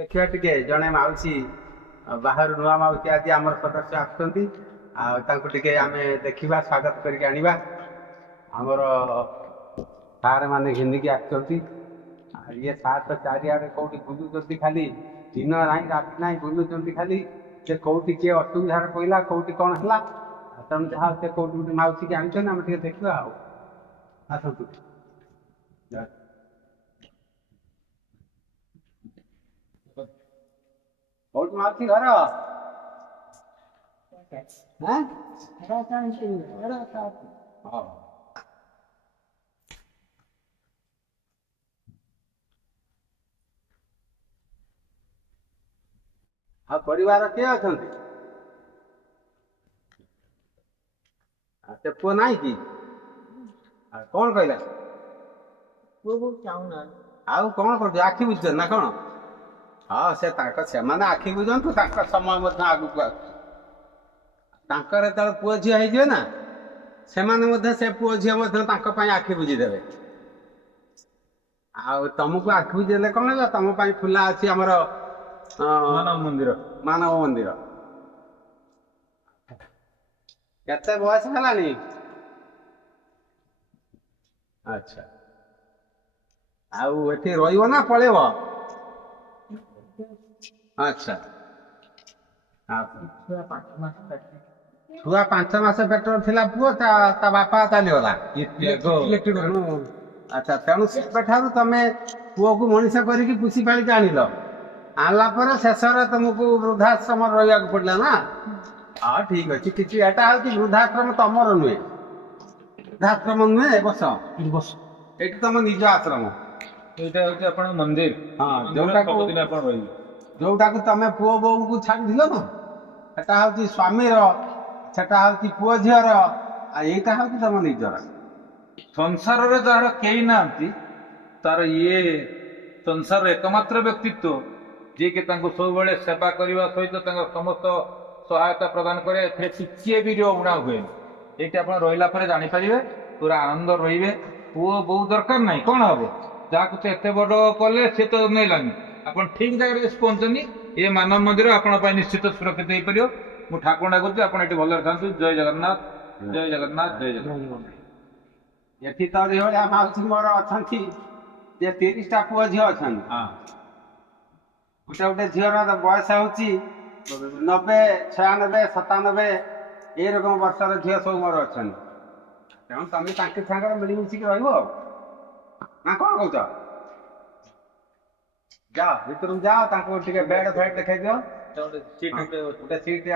देखिए टिके जड़े मौसी बाहर नुआ मौसी आज आम सदस्य आसके आम देखा स्वागत करके आनिबा आमर सार मैंने घिनिकी ये सार तो चारिआडे कौटी बुलूं खाली दिन ना राति ना बुलूं खाली से कौटी किए असुविधार पड़ा कौटी कौन है तेणु जहाँ से कौटी गोटे मौसी की आनी आम देखा आसतु कौटी मौसी घर परिवार किए अच्छा से पुआ ना कि कौन कहला आउ कौन कर आखि बुझ ना कौन हाँ से आखि बुझंतु समय आगू जो पुओ झी हो ना से पुओ झी आखि बुझीदे तुमको आखि बुझे कौन है तुम खुला अच्छी आमर मानव मंदिर केते बयस है अच्छा आउ एठी रहिबो ना पळेबो अच्छा छुआ 5 मास पेटर थिला पुओ ता बापा चली गला अच्छा तेणु सेठारु तमे पुओ को मनीष करिकी पुषि पाली जानिल आनला पर शेष तुमको वृद्धाश्रम रहा पड़ा ना हाँ ठीक अच्छे किसी एटा हूँ वृद्धाश्रम तुमर नुहे वृद्धाश्रम नुहे बस बस ये तुम निज आश्रम यहाँ मंदिर हाँ जोटा को तुम पुओ बो को छाड़ ना सेटा हूँ स्वामी सेटा हूँ पुओ झीर यहाँ हूँ तुम निजर संसार रे जार कई ना तार ये संसार एकमात्र व्यक्तित्व जी के सब सेवा करने सहित समस्त सहायता प्रदान करे टिके भी उड़ा हुए ये आप रहा जापर पूरा आनंद रे पुओ बहु दरकार ना कौन हम जहाँ तो एत बड़ कले सी तो नेलानी आप ठीक जगह पहुंचनी ये मानव मंदिर आप निश्चित सुरक्षित हो पार मुझे ठाकुर डाकुची आप भले था जय जगन्नाथ जय जगन्नाथ जय जगन्नाथ ये तो मौसी मोर अच्छा 30टा पुओ झी अच्छा गोटे गोटे झीर बयस हूँ 90 96 97 ये रकम वर्षर झील सब मोर अच्छा तेणु तुम सागर मिलमिशिक ना कौन कौच जाओ भर जाओ बेड फेड देखा दियो गोटे सीट